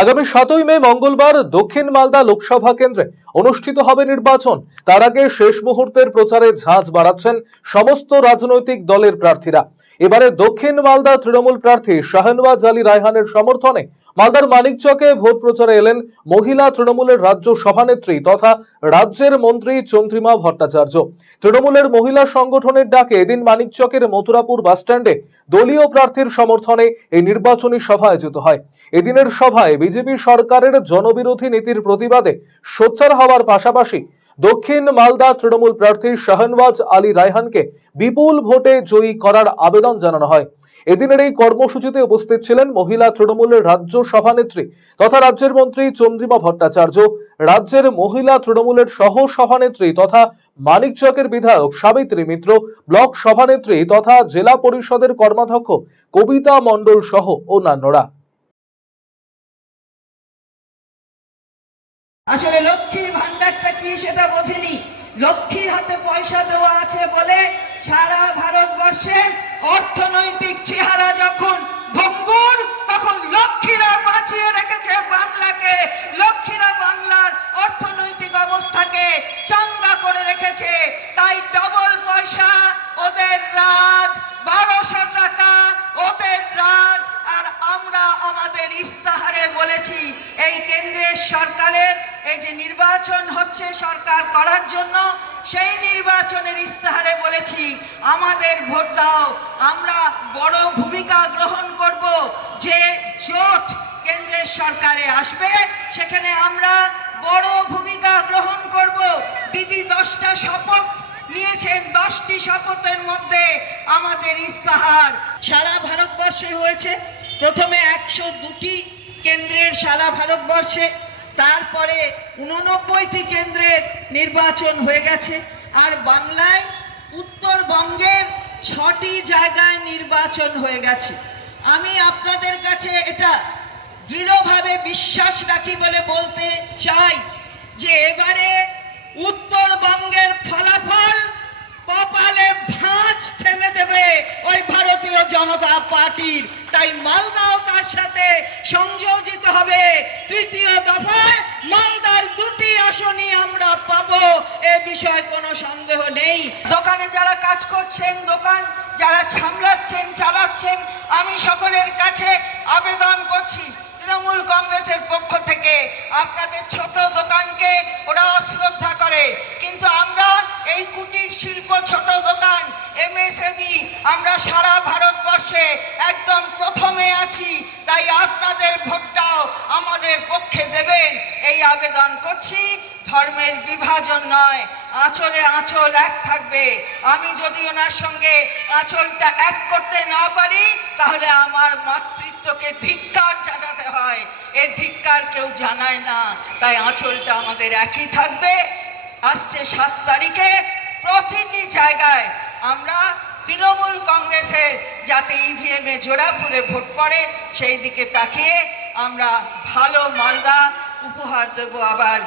আগামী সাতই মে মঙ্গলবার দক্ষিণ মালদা লোকসভা কেন্দ্রে অনুষ্ঠিত হবে নির্বাচন। তার আগে শেষ মুহূর্তের প্রচারে ঝাঁঝ বাড়াচ্ছেন সমস্ত রাজনৈতিক দলের প্রার্থীরা। এবারে দক্ষিণ মালদা তৃণমূল প্রার্থী শাহনওয়াজ আলী রায়হানের সমর্থনে মালদার মানিকচকে ভোট প্রচারে এলেন মহিলা তৃণমূলের রাজ্য সভানেত্রী তথা রাজ্যের মন্ত্রী চন্দ্রিমা ভট্টাচার্য। তৃণমূলের মহিলা সংগঠনের ডাকে এদিন মানিকচকের মথুরাপুর বাসস্ট্যান্ডে দলীয় প্রার্থীর সমর্থনে এই নির্বাচনী সভা আয়োজিত হয়। এদিনের সভায় বিজেপি সরকারের জনবিরোধী নীতির প্রতিবাদে সোচ্চার হওয়ার পাশাপাশি দক্ষিণ মালদা তৃণমূল প্রার্থী শাহনওয়াজ আলী রায়হানকে বিপুল ভোটে জয়ী করার আবেদন জানানো হয়। এদিনের এই কর্মসূচিতে উপস্থিত ছিলেন মহিলা তৃণমূলের রাজ্য সভানেত্রী তথা রাজ্যের মন্ত্রী চন্দ্রিমা ভট্টাচার্য, রাজ্যের মহিলা তৃণমূলের সহ সভানেত্রী তথা মানিকচকের বিধায়ক সাবিত্রী মিত্র, ব্লক সভানেত্রী তথা জেলা পরিষদের কর্মাধ্যক্ষ কবিতা মণ্ডল সহ অন্যান্যরা। আসলে লক্ষ্মীর ভান্ডারটা কি সেটা বোঝেনি। লক্ষ্মীর হাতে পয়সা দেওয়া আছে বলে সারা ভারতবর্ষে অর্থনৈতিক চেহারা যখন ভঙ্গুর, তখন লক্ষ্মীরা বাঁচিয়ে রেখেছে বাংলাকে। লক্ষ্মীরা বাংলার অর্থনৈতিক অবস্থাকে চাঙ্গা করে রেখেছে। তাই ডবল পয়সা, ওদের রাগ, বারোশো টাকা, ওদের রাগ, আর আমরা আমাদের ইস্তাহারে বলেছি, এই কেন্দ্রের সরকারের এই যে নির্বাচন হচ্ছে সরকার করার জন্য, সেই নির্বাচনের ইস্তাহারে বলেছি, আমাদের ভোট দাও, আমরা বড় ভূমিকা গ্রহণ করব, যে জোট কেন্দ্রের সরকারে আসবে, সেখানে আমরা বড় ভূমিকা গ্রহণ করব। দিদি দশটা শপথ নিয়েছেন, দশটি শপথের মধ্যে আমাদের ইস্তাহার সারা ভারতবর্ষে হয়েছে। প্রথমে একশো দুটি কেন্দ্রের সারা ভারতবর্ষে তারপরে উননব্বইটি কেন্দ্রের নির্বাচন হয়ে গেছে। আর বাংলায় উত্তরবঙ্গের ছটি জায়গায় নির্বাচন হয়ে গেছে। আমি আপনাদের কাছে এটা দৃঢ়ভাবে বিশ্বাস রাখি বলে বলতে চাই যে এবারে উত্তরবঙ্গের জনতা পার্টির। তাই মালদাও তার সাথে সংযোজিত হবে। তৃতীয় দফায় মালদার দুটি আসনই আমরা পাবো। এ বিষয়ে কোনো সন্দেহ নেই। দোকানে যারা কাজ করছেন, দোকান যারা সামলাচ্ছেন, চালাচ্ছেন, আমি সকলের কাছে আবেদন করছি, তৃণমূল কংগ্রেসের পক্ষ থেকে আপনাদের ছোট দোকানকে ওরা অশ্রদ্ধা করে। কিন্তু আমরা এই কুটির শিল্প ছোট দোকান, এমএসএমই, আমরা সারা ভারতবর্ষে একদম প্রথমে আছি, তাই আপনাদের ভোটটাও আমাদের পক্ষে দেবেন। এই আবেদন করছি, ধর্মের বিভাজন নয়, আঁচলে আঁচল এক থাকবে। আমি যদি ওনার সঙ্গে আঁচলটা এক করতে না পারি, তাহলে আমার মাতৃত্বকে ধিক্কার জানাতে হয়। এ ধিক্কার কেউ জানায় না, তাই আঁচলটা আমাদের একই থাকবে। আসছে সাত তারিখে, প্রতিটি জায়গায় আমরা তৃণমূল কংগ্রেসের যাতে ইভিএমে এ জোড়া ফুলে ভোট পড়ে, সেই দিকে তাকিয়ে আমরা ভালো মালদা উপহার দেবো আবার।